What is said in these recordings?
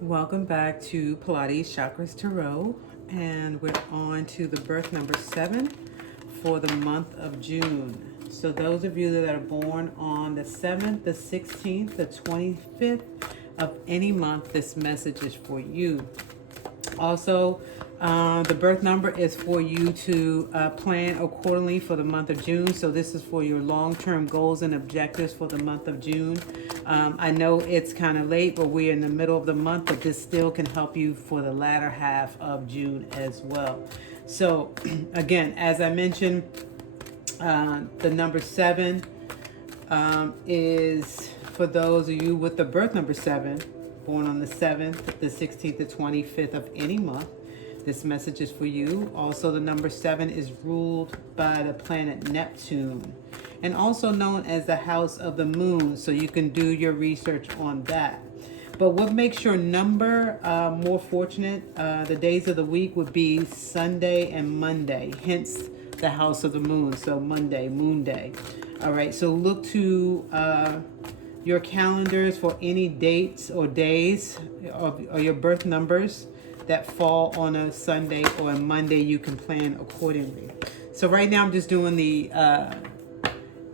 Welcome back to Pilates Chakras Tarot, and we're on to the birth number 7 for the month of June. So those of you that are born on the 7th, the 16th, the 25th of any month, this message is for you. Also, the birth number is for you to plan accordingly for the month of June. So this is for your long-term goals and objectives for the month of June. I know it's kind of late, but we're in the middle of the month, but this still can help you for the latter half of June as well. So again, as I mentioned, the number 7 is for those of you with the birth number 7, born on the 7th, the 16th, the 25th of any month. This message is for you. Also, the number 7 is ruled by the planet Neptune, and also known as the house of the moon, so you can do your research on that. But what makes your number more fortunate, the days of the week would be Sunday and Monday, hence the house of the moon, so Monday, Moon Day. All right, so look to your calendars for any dates or days of your birth numbers that fall on a Sunday or a Monday. You can plan accordingly. So right now I'm just doing the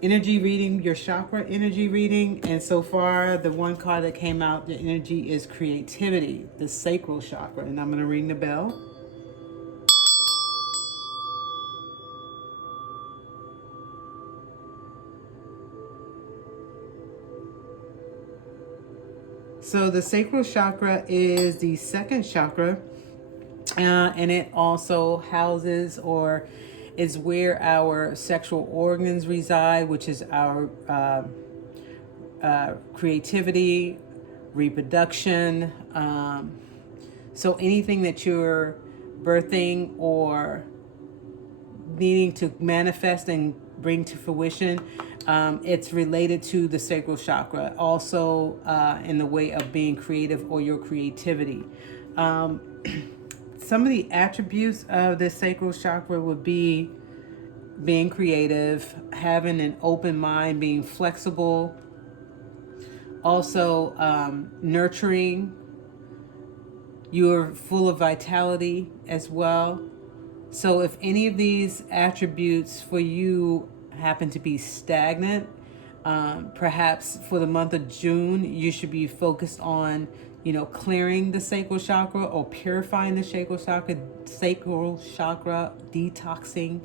energy reading, your chakra energy reading, and so far the one card that came out, the energy is creativity, the sacral chakra, and I'm going to ring the bell. So the sacral chakra is the second chakra, and it also houses or is where our sexual organs reside, which is our creativity, reproduction. So anything that you're birthing or needing to manifest and bring to fruition, it's related to the sacral chakra, also in the way of being creative or your creativity. Some of the attributes of the sacral chakra would be being creative, having an open mind, being flexible, also nurturing. You're full of vitality as well. So if any of these attributes for you happen to be stagnant, perhaps for the month of June, you should be focused on, clearing the sacral chakra or purifying the sacral chakra, detoxing,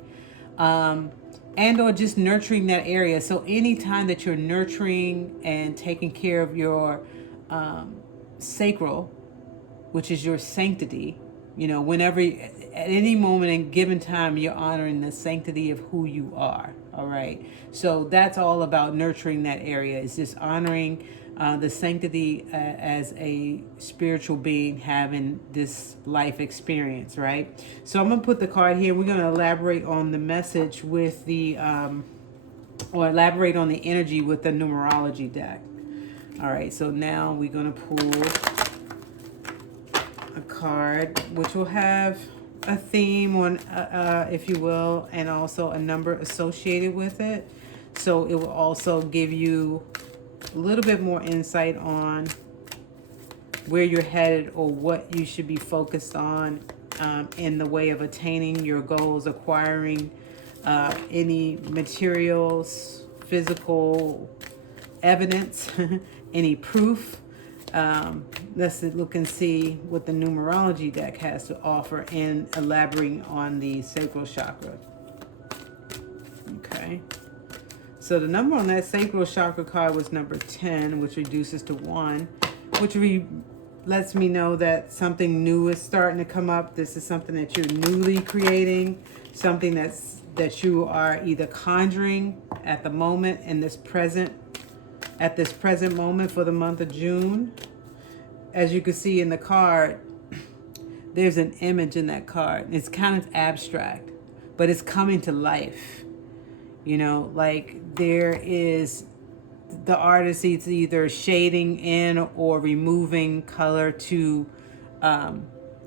and or just nurturing that area. So anytime that you're nurturing and taking care of your sacral, which is your sanctity, whenever, at any moment and given time, you're honoring the sanctity of who you are. All right. So that's all about nurturing that area. It's just honoring the sanctity as a spiritual being having this life experience, right? So I'm going to put the card here. We're going to elaborate on the message with the, or elaborate on the energy with the numerology deck. All right. So now we're going to pull a card which will have a theme on, if you will, and also a number associated with it. So it will also give you a little bit more insight on where you're headed or what you should be focused on in the way of attaining your goals, acquiring any materials, physical evidence, any proof. Let's look and see what the numerology deck has to offer in elaborating on the sacral chakra. Okay. So the number on that sacral chakra card was number 10, which reduces to 1, which lets me know that something new is starting to come up. This is something that you're newly creating, something that you are either conjuring at the moment in this present moment for the month of June. As you can see in the card, there's an image in that card. It's kind of abstract, but it's coming to life. Like there is, the artist is either shading in or removing color to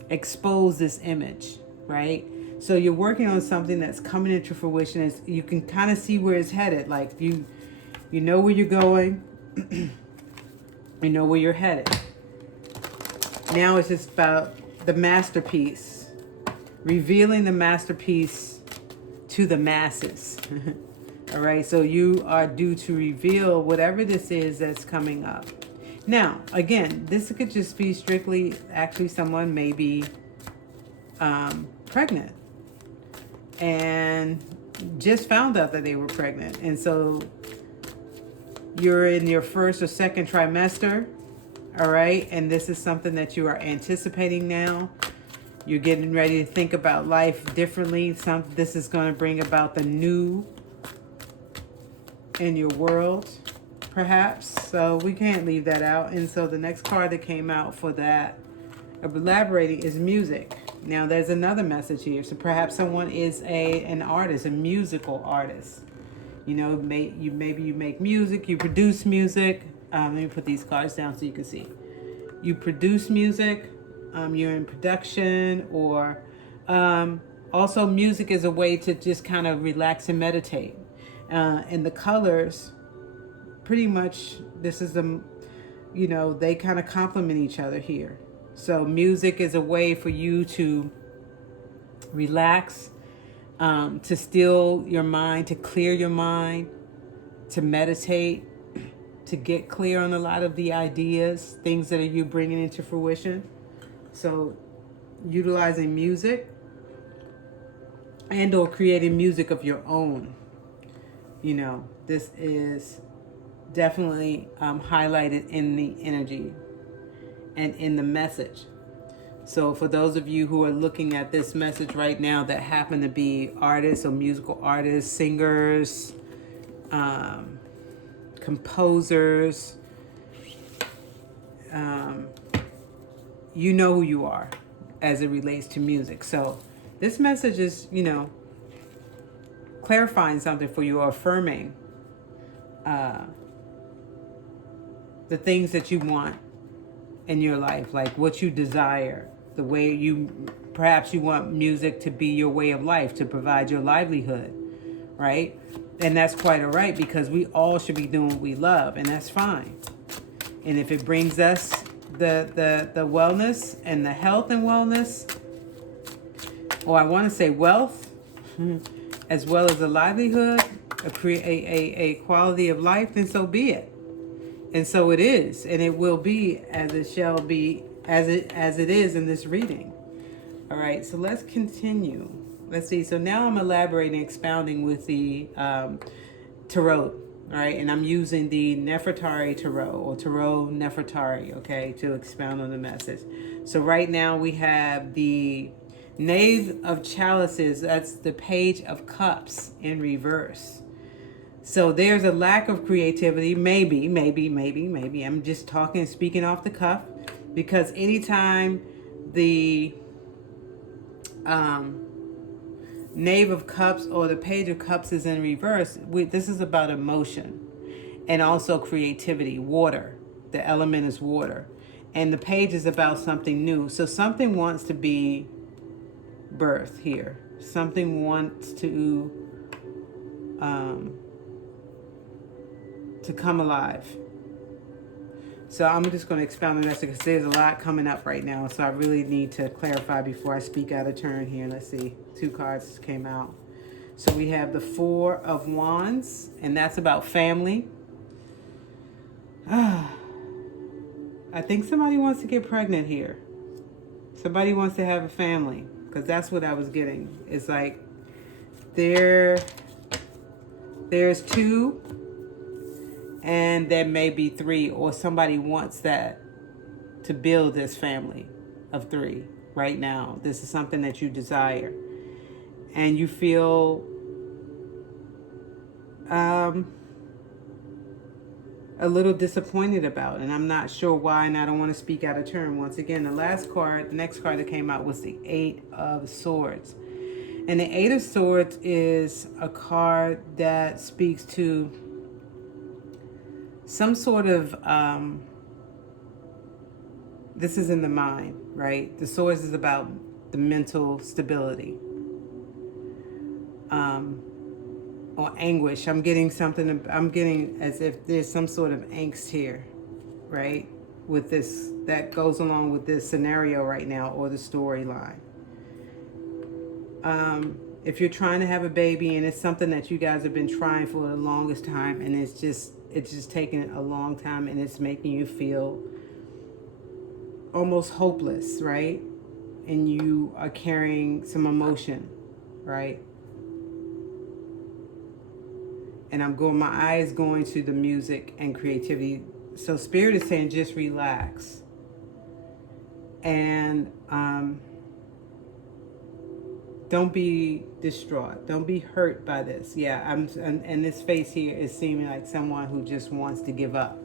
expose this image, right? So you're working on something that's coming into fruition. You can kind of see where it's headed. Like you know where you're going, you know where you're headed. Now it's just about the masterpiece, revealing the masterpiece to the masses. All right, so you are due to reveal whatever this is that's coming up. Now, again, this could just be strictly, actually someone may be pregnant and just found out that they were pregnant. And so you're in your first or second trimester, all right? And this is something that you are anticipating now. You're getting ready to think about life differently. This is going to bring about the new in your world, perhaps. So we can't leave that out. And so the next card that came out for that, elaborating, is music. Now there's another message here. So perhaps someone is an artist, a musical artist. You know, maybe you make music, you produce music. Let me put these cards down so you can see. You produce music, you're in production, or also music is a way to just kind of relax and meditate. And the colors, pretty much, this is they kind of complement each other here. So music is a way for you to relax, to still your mind, to clear your mind, to meditate, to get clear on a lot of the ideas, things that you bringing into fruition. So utilizing music and or creating music of your own. You know, this is definitely highlighted in the energy and in the message. So for those of you who are looking at this message right now that happen to be artists or musical artists, singers, composers, you know who you are as it relates to music. So this message is, clarifying something for you, or affirming the things that you want in your life, like what you desire, the way perhaps you want music to be your way of life, to provide your livelihood, right? And that's quite all right, because we all should be doing what we love, and that's fine. And if it brings us the wellness and the health and wellness, or I want to say wealth, as well as a livelihood, a quality of life, then so be it. And so it is, and it will be as it shall be, as it is in this reading. All right, so let's continue. Let's see. So now I'm elaborating, expounding with the tarot. All right, and I'm using the Nefertari tarot, or tarot Nefertari, okay, to expound on the message. So right now we have the Knave of Chalices. That's the Page of Cups in reverse. So there's a lack of creativity, maybe. I'm just speaking off the cuff, because anytime the Knave of Cups or the Page of Cups is in reverse, this is about emotion and also creativity. Water, the element is water. And the Page is about something new. So something wants to be birthed here. Something wants to come alive. So I'm just going to expound on this because there's a lot coming up right now. So I really need to clarify before I speak out of turn here. Let's see. 2 cards came out. So we have the 4 of Wands, and that's about family. I think somebody wants to get pregnant here. Somebody wants to have a family, because that's what I was getting. It's like there's 2, and there may be 3, or somebody wants that to build this family of 3 right now. This is something that you desire, and you feel a little disappointed about, and I'm not sure why, and I don't want to speak out of turn. Once again, the next card that came out was the 8 of Swords. And the 8 of Swords is a card that speaks to some sort of, this is in the mind, right? The Swords is about the mental stability. Or anguish. I'm getting as if there's some sort of angst here, right? with this, that goes along with this scenario right now, or the storyline. If you're trying to have a baby and it's something that you guys have been trying for the longest time, and it's just taking a long time, and it's making you feel almost hopeless, right? And you are carrying some emotion, right? And my eyes going to the music and creativity. So Spirit is saying just relax. And don't be distraught. Don't be hurt by this. Yeah, and this face here is seeming like someone who just wants to give up.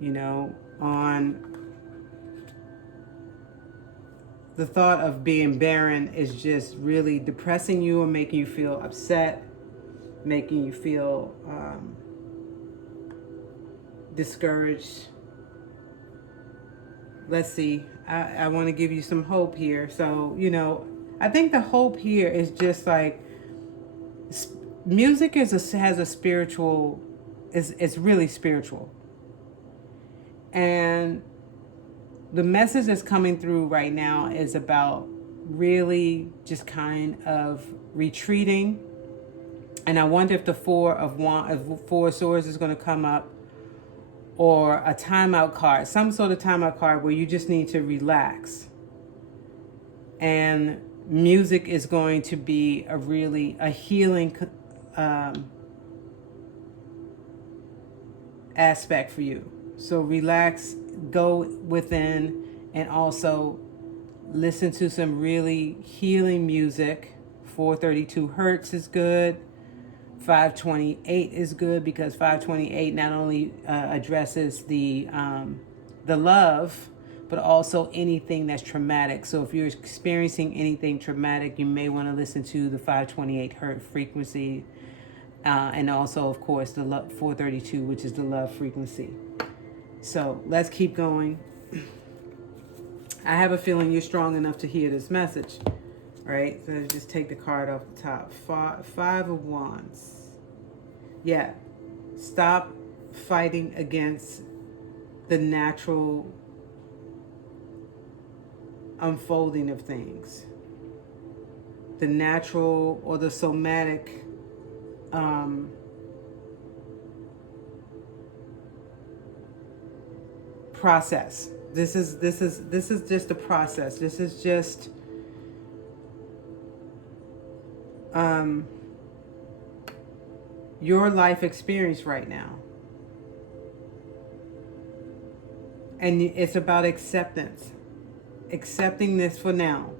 You know, on the thought of being barren is just really depressing you and making you feel upset, making you feel discouraged. Let's see. I want to give you some hope here. So, you know, I think the hope here is just like music has a spiritual, it's really spiritual. And the message that's coming through right now is about really just kind of retreating. And I wonder if the Four of Swords is going to come up, or a timeout card, some sort of timeout card where you just need to relax. And music is going to be a healing aspect for you. So relax, go within, and also listen to some really healing music. 432 hertz is good. 528 is good, because 528 not only addresses the love, but also anything that's traumatic. So if you're experiencing anything traumatic, you may want to listen to the 528 hertz frequency, and also, of course, the 432, which is the love frequency. So let's keep going. I have a feeling you're strong enough to hear this message. All right, so just take the card off the top. Five of Wands. Yeah, stop fighting against the natural unfolding of things. The natural or the somatic process. This is just a process. This is just your life experience right now. And it's about acceptance. Accepting this for now.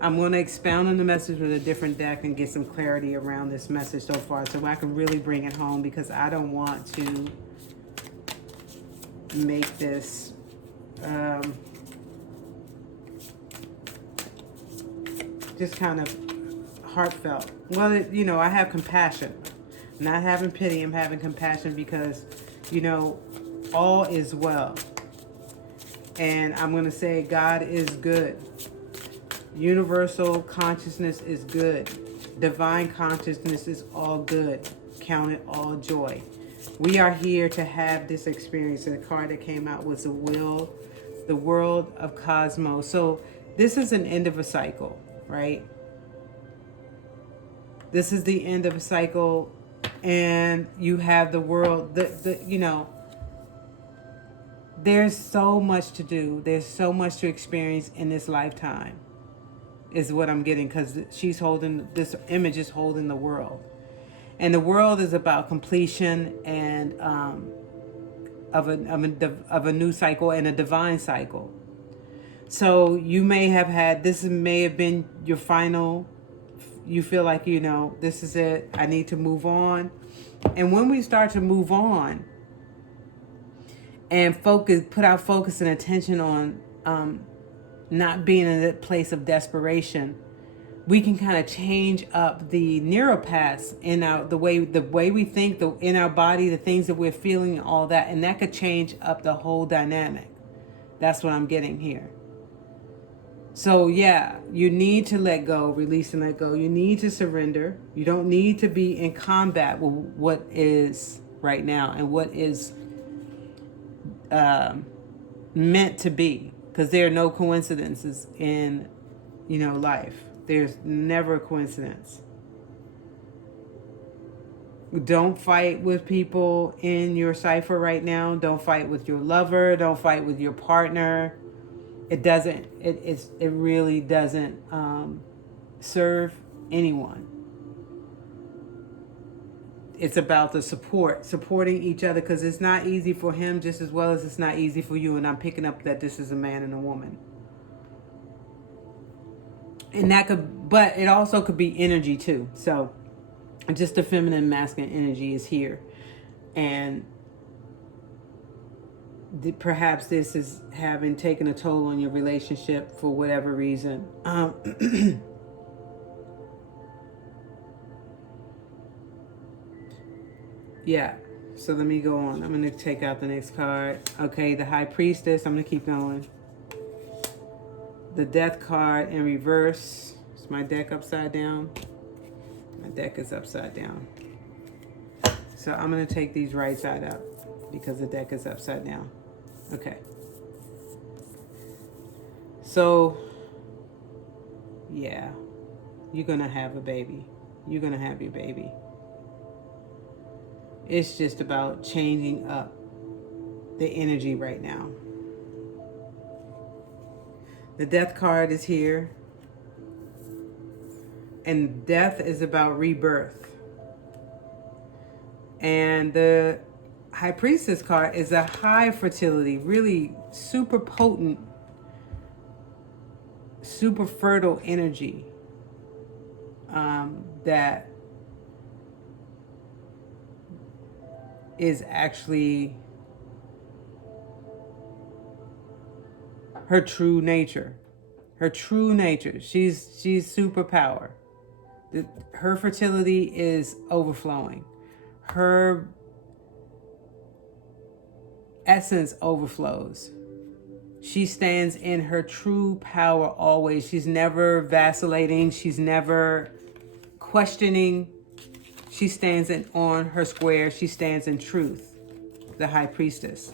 I'm going to expound on the message with a different deck and get some clarity around this message so far, so I can really bring it home, because I don't want to make this just kind of heartfelt. Well, you know, I have compassion. I'm not having pity, I'm having compassion, because, you know, all is well. And I'm going to say God is good. Universal consciousness is good. Divine consciousness is all good. Count it all joy. We are here to have this experience. And the card that came out was the world of cosmos. So this is an end of a cycle, right? This is the end of a cycle, and you have the world, you know, there's so much to do. There's so much to experience in this lifetime, is what I'm getting, because she's holding, this image is holding the world. And the world is about completion and of a new cycle and a divine cycle. So you may have had, this may have been your final, you feel like, you know, this is it, I need to move on. And when we start to move on and put our focus and attention on not being in a place of desperation, we can kind of change up the neuropaths in the way we think, in our body, the things that we're feeling, all that, and that could change up the whole dynamic. That's what I'm getting here. So yeah, you need to let go, release and let go. You need to surrender. You don't need to be in combat with what is right now and what is meant to be, because there are no coincidences in life. There's never a coincidence. Don't fight with people in your cipher right now. Don't fight with your lover. Don't fight with your partner. It doesn't. It really doesn't serve anyone. It's about the supporting each other, because it's not easy for him just as well as it's not easy for you. And I'm picking up that this is a man and a woman. And but it also could be energy too. So just the feminine masculine energy is here. And perhaps this is having taken a toll on your relationship for whatever reason. Yeah. So let me go on. I'm going to take out the next card. Okay, the High Priestess. I'm going to keep going. The Death card in reverse. Is my deck upside down? My deck is upside down. So I'm going to take these right side up because the deck is upside down. Okay. So, yeah. You're going to have a baby. You're going to have your baby. It's just about changing up the energy right now. The Death card is here. And death is about rebirth. And the High Priestess card is a high fertility, really super potent, super fertile energy that is actually her true nature. Her true nature. She's superpower. Her fertility is overflowing. Her essence overflows. She stands in her true power always. She's never vacillating. She's never questioning. She stands on her square. She stands in truth. The High Priestess.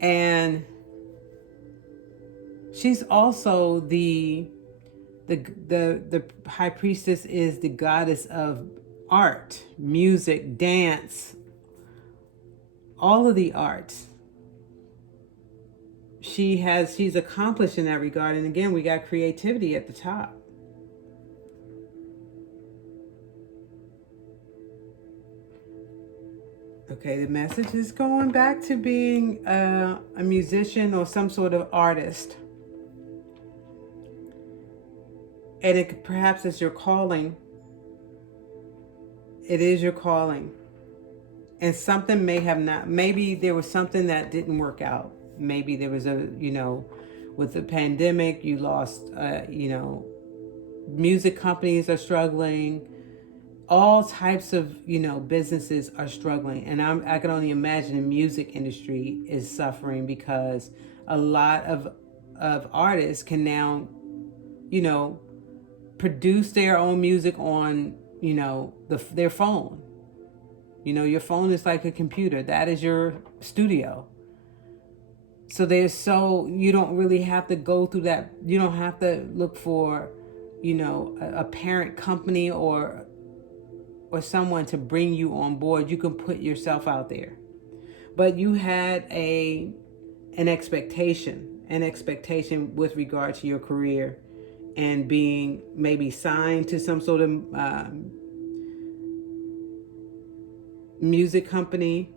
And she's also the High Priestess is the goddess of art, music, dance, all of the arts. She's accomplished in that regard. And again, we got creativity at the top. Okay, the message is going back to being a musician or some sort of artist. And perhaps it's your calling. It is your calling. And something may have not, maybe there was something that didn't work out. Maybe there was with the pandemic, you lost, music companies are struggling. All types of, businesses are struggling. And I can only imagine the music industry is suffering because a lot of artists can now, produce their own music on, their phone. Your phone is like a computer. That is your studio. So you don't really have to go through that. You don't have to look for, a parent company or someone to bring you on board. You can put yourself out there. But you had an expectation with regard to your career and being maybe signed to some sort of music company.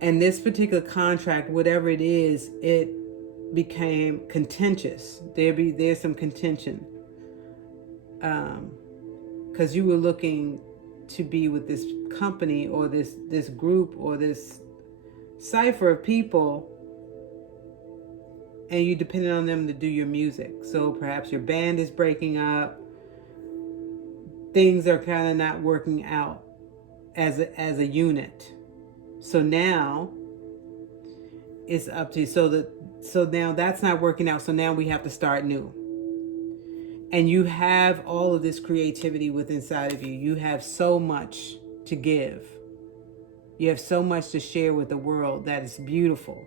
And this particular contract, whatever it is, it became contentious. There's some contention. Because you were looking to be with this company or this group or this cipher of people, and you depended on them to do your music. So perhaps your band is breaking up. Things are kind of not working out as a unit. So now it's up to you. So now that's not working out. So now we have to start new. And you have all of this creativity within inside of you. You have so much to give. You have so much to share with the world that is beautiful.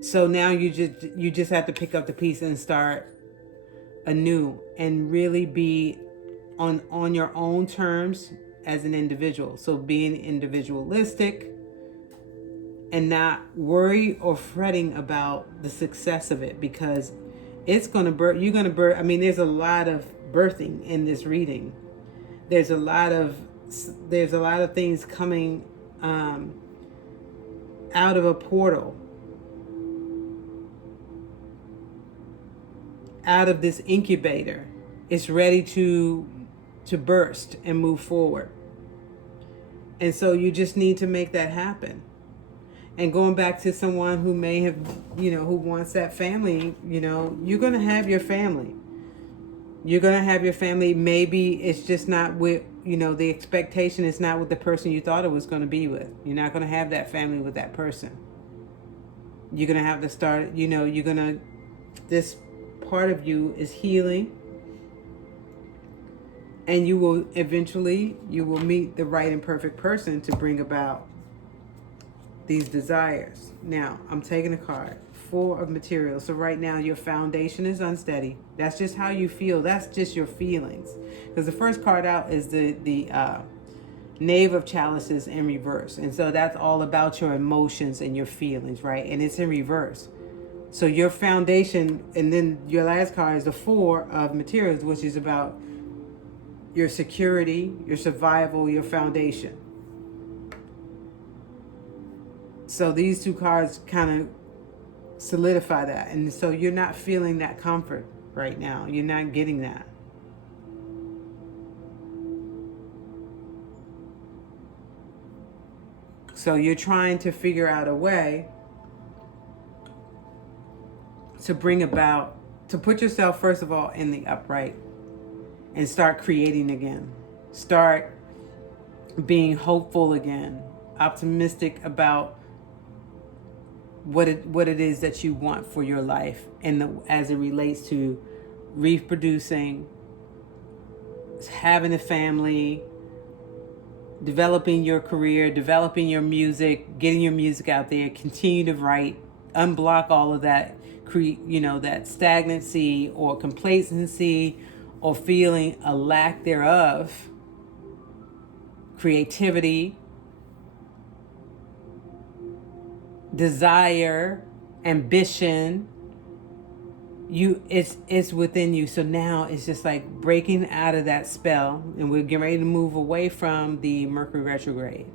So now you just have to pick up the piece and start anew and really be on your own terms as an individual. So being individualistic and not worry or fretting about the success of it, because it's going to birth, you're going to birth. I mean, there's a lot of birthing in this reading. There's a lot of things coming out of a portal, out of this incubator. It's ready to burst and move forward. And so you just need to make that happen. And going back to someone who may have, who wants that family, you're going to have your family. You're going to have your family. Maybe it's just not with, the expectation is not with the person you thought it was going to be with. You're not going to have that family with that person. You're going to have to start, this part of you is healing. And you will meet the right and perfect person to bring about these desires. Now, I'm taking a card. 4 of materials. So right now, your foundation is unsteady. That's just how you feel. That's just your feelings. Because the first card out is the Knave of Chalices in reverse. And so that's all about your emotions and your feelings, right? And it's in reverse. So your foundation, and then your last card is the 4 of materials, which is about your security, your survival, your foundation. So these 2 cards kind of solidify that. And so you're not feeling that comfort right now. You're not getting that. So you're trying to figure out a way to bring about, to put yourself, first of all, in the upright and start creating again. Start being hopeful again, optimistic about what it is that you want for your life, and as it relates to reproducing, having a family, developing your career, developing your music, getting your music out there, continue to write, unblock all of that, that stagnancy or complacency or feeling a lack thereof, creativity, desire, ambition. It's within you. So now it's just like breaking out of that spell, and we're getting ready to move away from the Mercury retrograde.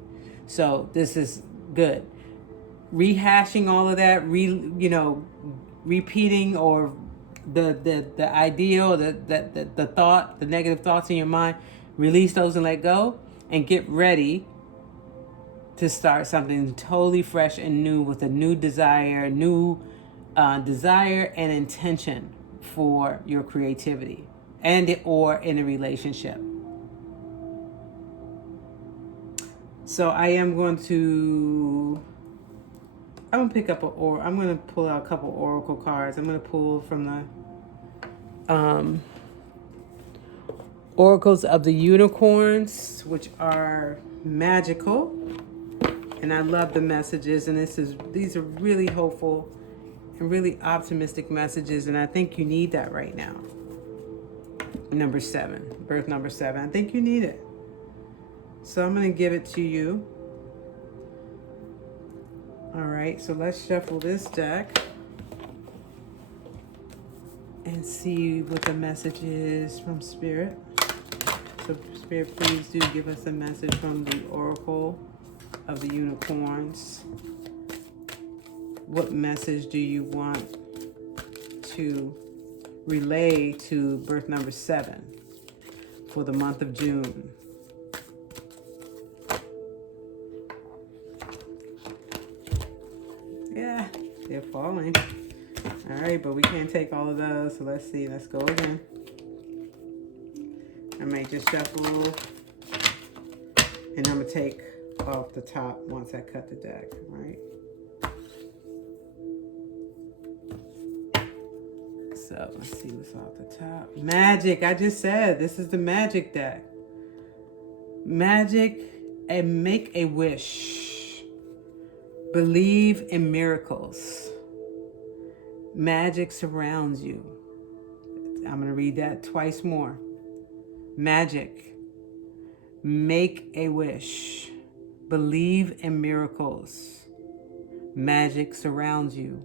So this is good. Rehashing all of that, repeating, or the idea, or the thought, the negative thoughts in your mind, release those and let go, and get ready to start something totally fresh and new with a new desire, desire and intention for your creativity or in a relationship. So I'm going to pick up I'm going to pull out a couple oracle cards. I'm going to pull from the oracles of the unicorns, which are magical. And I love the messages, and these are really hopeful and really optimistic messages, and I think you need that right now. Number 7, birth number 7. I think you need it. So I'm going to give it to you. All right, so let's shuffle this deck and see what the message is from Spirit. So Spirit, please do give us a message from the Oracle of the Unicorns. What message do you want to relay to birth number 7 for the month of June? Yeah, they're falling. All right, but we can't take all of those, so let's see. Let's go again. I may just shuffle, and I'm going to take off the top once I cut the deck, right? So let's see what's off the top. Magic. I just said this is the magic deck. Magic and make a wish. Believe in miracles. Magic surrounds you. I'm going to read that twice more. Magic. Make a wish. Believe in miracles. Magic surrounds you.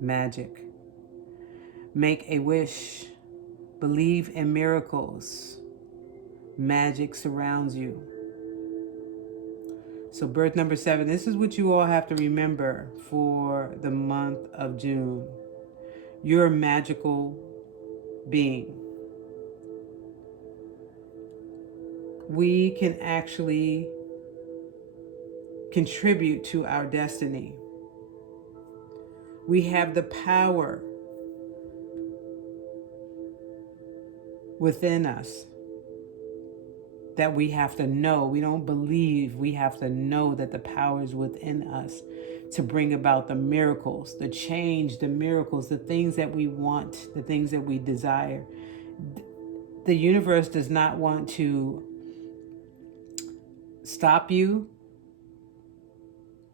Magic. Make a wish. Believe in miracles. Magic surrounds you. So birth number 7, this is what you all have to remember for the month of June. You're a magical being. We can actually contribute to our destiny. We have the power within us that we have to know. We don't believe, we have to know that the power is within us to bring about the miracles, the change, the miracles, the things that we want, the things that we desire. The universe does not want to stop you.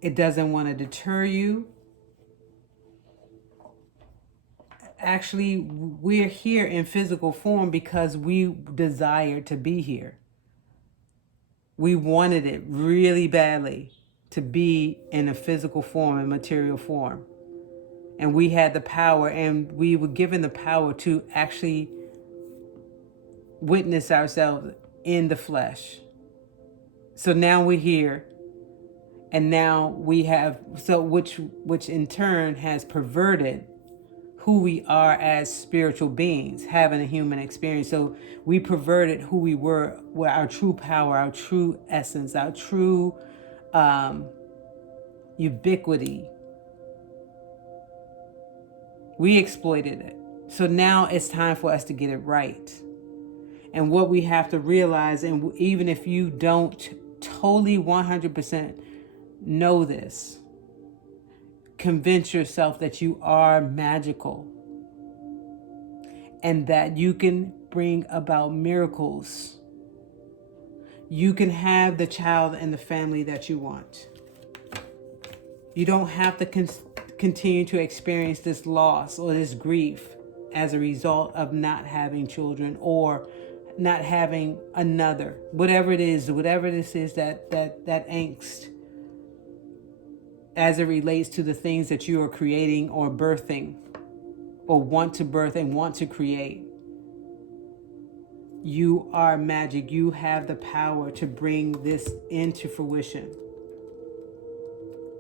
It doesn't want to deter you. Actually, we're here in physical form because we desire to be here. We wanted it really badly to be in a physical form, in material form. And we had the power, and we were given the power to actually witness ourselves in the flesh. So now we're here, and now we have, so which in turn has perverted who we are as spiritual beings, having a human experience. So we perverted who we were, our true power, our true essence, our true ubiquity. We exploited it. So now it's time for us to get it right. And what we have to realize, and even if you don't totally 100% know this, convince yourself that you are magical and that you can bring about miracles. You can have the child and the family that you want. You don't have to continue to experience this loss or this grief as a result of not having children or not having another, whatever it is, whatever this is, that angst as it relates to the things that you are creating or birthing or want to birth and want to create. You are magic. You have the power to bring this into fruition.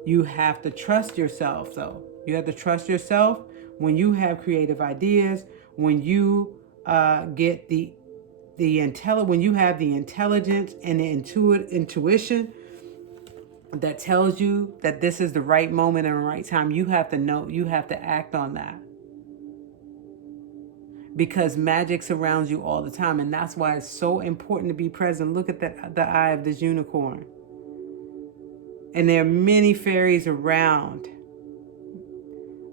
You have to trust yourself, though. You have to trust yourself when you have creative ideas, when you get when you have the intelligence and the intuition that tells you that this is the right moment and the right time. You have to know, you have to act on that. Because magic surrounds you all the time. And that's why it's so important to be present. Look at the eye of this unicorn. And there are many fairies around.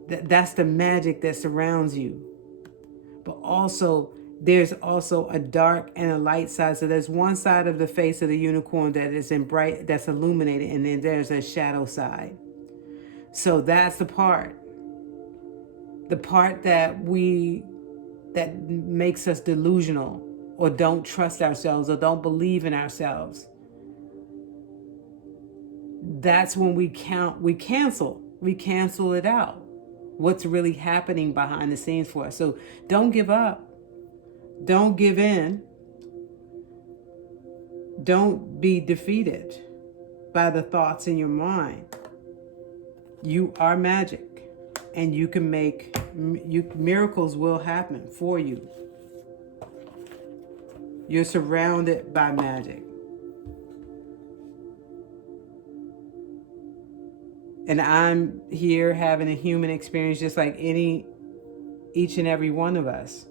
That's the magic that surrounds you. But also, there's also a dark and a light side. So there's one side of the face of the unicorn that is that's illuminated, and then there's a shadow side. So that's the part that makes us delusional or don't trust ourselves or don't believe in ourselves. That's when we cancel it out. What's really happening behind the scenes for us. So don't give up. Don't give in. Don't be defeated by the thoughts in your mind. You are magic, and you can miracles will happen for you. You're surrounded by magic. And I'm here having a human experience just like each and every one of us.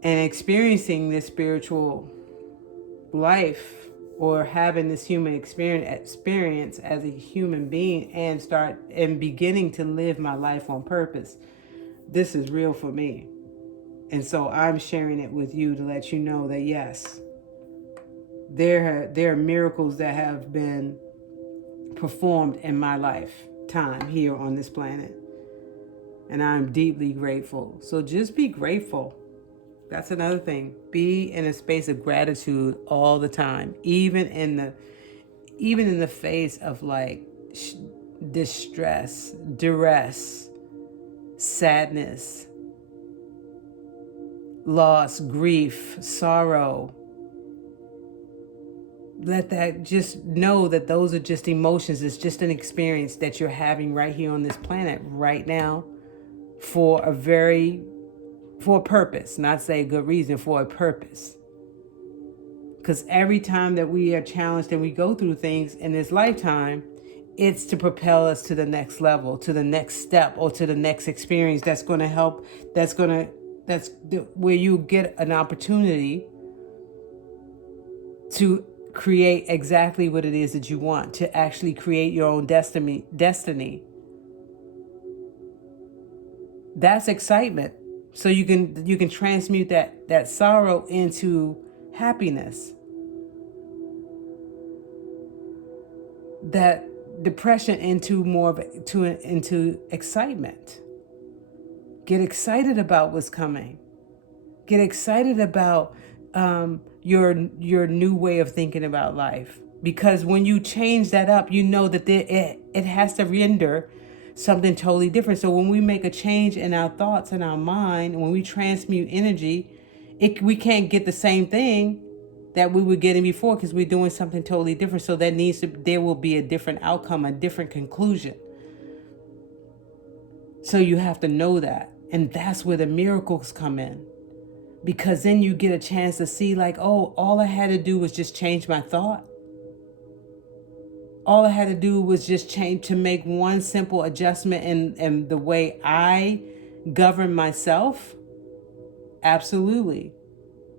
And experiencing this spiritual life or having this human experience as a human being and beginning to live my life on purpose. This is real for me. And so I'm sharing it with you to let you know that yes, there are miracles that have been performed in my lifetime here on this planet. And I'm deeply grateful. So just be grateful. That's another thing. Be in a space of gratitude all the time, even in the face of like distress, duress, sadness, loss, grief, sorrow. Let that, just know that those are just emotions. It's just an experience that you're having right here on this planet right now for a purpose, not say a good reason, for a purpose. Because every time that we are challenged and we go through things in this lifetime, it's to propel us to the next level, to the next step, or to the next experience that's going to help, where you get an opportunity to create exactly what it is that you want, to actually create your own destiny. That's excitement. So you can transmute that sorrow into happiness. That depression into into excitement. Get excited about what's coming. Get excited about your new way of thinking about life. Because when you change that up, you know that it has to render something totally different. So when we make a change in our thoughts and our mind, when we transmute energy, we can't get the same thing that we were getting before because we're doing something totally different. So there will be a different outcome, a different conclusion. So you have to know that. And that's where the miracles come in. Because then you get a chance to see like, oh, all I had to do was just change my thought. All I had to do was just to make one simple adjustment in the way I govern myself. Absolutely.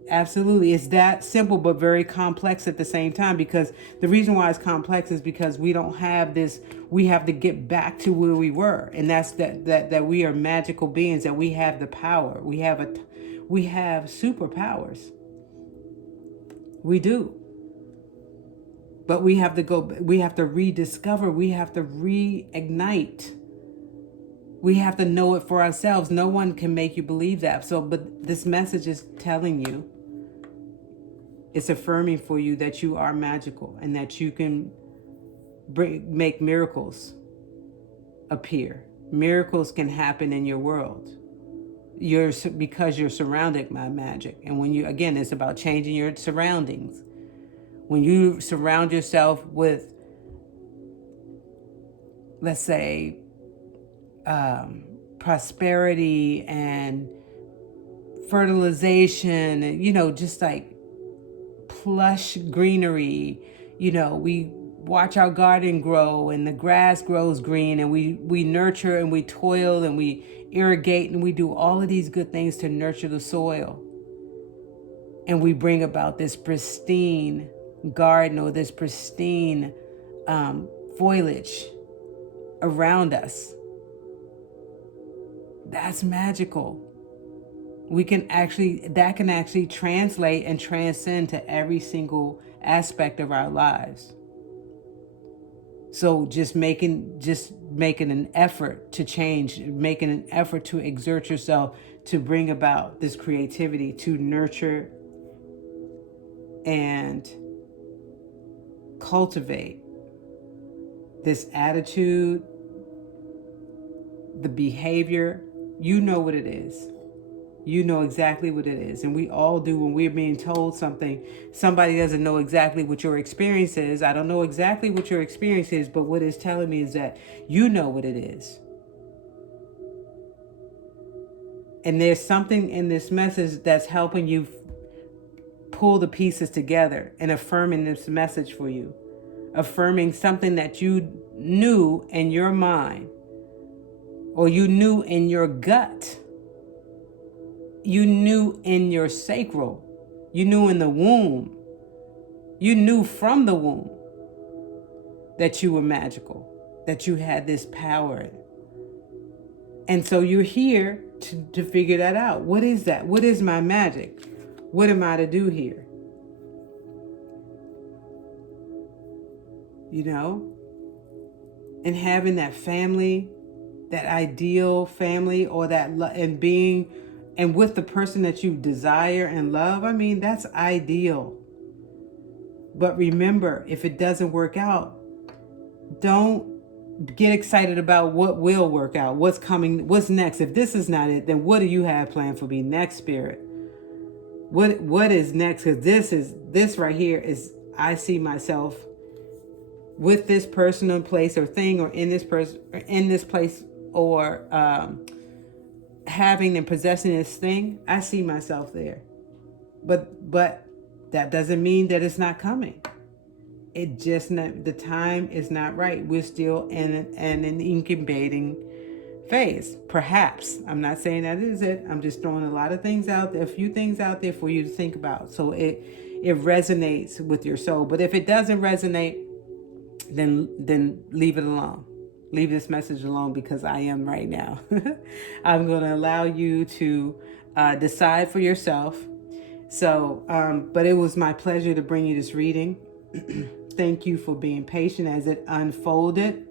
Absolutely. It's that simple, but very complex at the same time, because the reason why it's complex is because we don't have this, we have to get back to where we were. And that's that we are magical beings, that we have the power. We have superpowers. We do. But we have to rediscover, we have to reignite. We have to know it for ourselves. No one can make you believe that. But this message is telling you, it's affirming for you that you are magical and that you can make miracles appear. Miracles can happen in your world. Because you're surrounded by magic. And again, it's about changing your surroundings. When you surround yourself with, let's say, prosperity and fertilization, just like plush greenery, we watch our garden grow and the grass grows green, and we nurture and we toil and we irrigate and we do all of these good things to nurture the soil. And we bring about this pristine garden or this pristine foliage around us. That's magical. That can actually translate and transcend to every single aspect of our lives. So just making an effort to change, making an effort to exert yourself to bring about this creativity, to nurture and cultivate this attitude, the behavior. You know what it is. You know exactly what it is. And we all do. When we're being told something, somebody doesn't know exactly what your experience is. I don't know exactly what your experience is, but what it's telling me is that you know what it is. And there's something in this message that's helping you pull the pieces together and affirming this message for you. Affirming something that you knew in your mind, or you knew in your gut. You knew in your sacral. You knew in the womb. You knew from the womb that you were magical, that you had this power. And so you're here to figure that out. What is that? What is my magic? What am I to do here? You know? And having that family, that ideal family, or that and being and with the person that you desire and love, I mean, that's ideal. But remember, if it doesn't work out, don't get excited about what will work out, what's coming, what's next. If this is not it, then what do you have planned for me next, Spirit? What is next? Because this right here is, I see myself with this person or place or thing, or in this person or in this place, or having and possessing this thing. I see myself there. But that doesn't mean that it's not coming. It just not, the time is not right. We're still in an incubating phase. Perhaps. I'm not saying that is it. I'm just throwing a lot of things out there, a few things out there for you to think about. So it resonates with your soul. But if it doesn't resonate, then leave it alone. Leave this message alone, because I am right now. I'm going to allow you to decide for yourself. So, but it was my pleasure to bring you this reading. Thank you for being patient as it unfolded.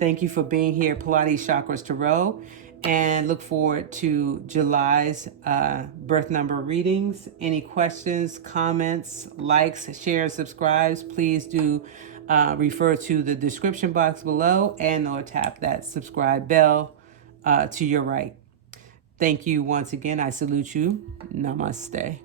Thank you for being here, Pilates Chakras Tarot, and look forward to July's birth number readings. Any questions, comments, likes, shares, subscribes, please do refer to the description box below and or tap that subscribe bell to your right. Thank you once again. I salute you. Namaste.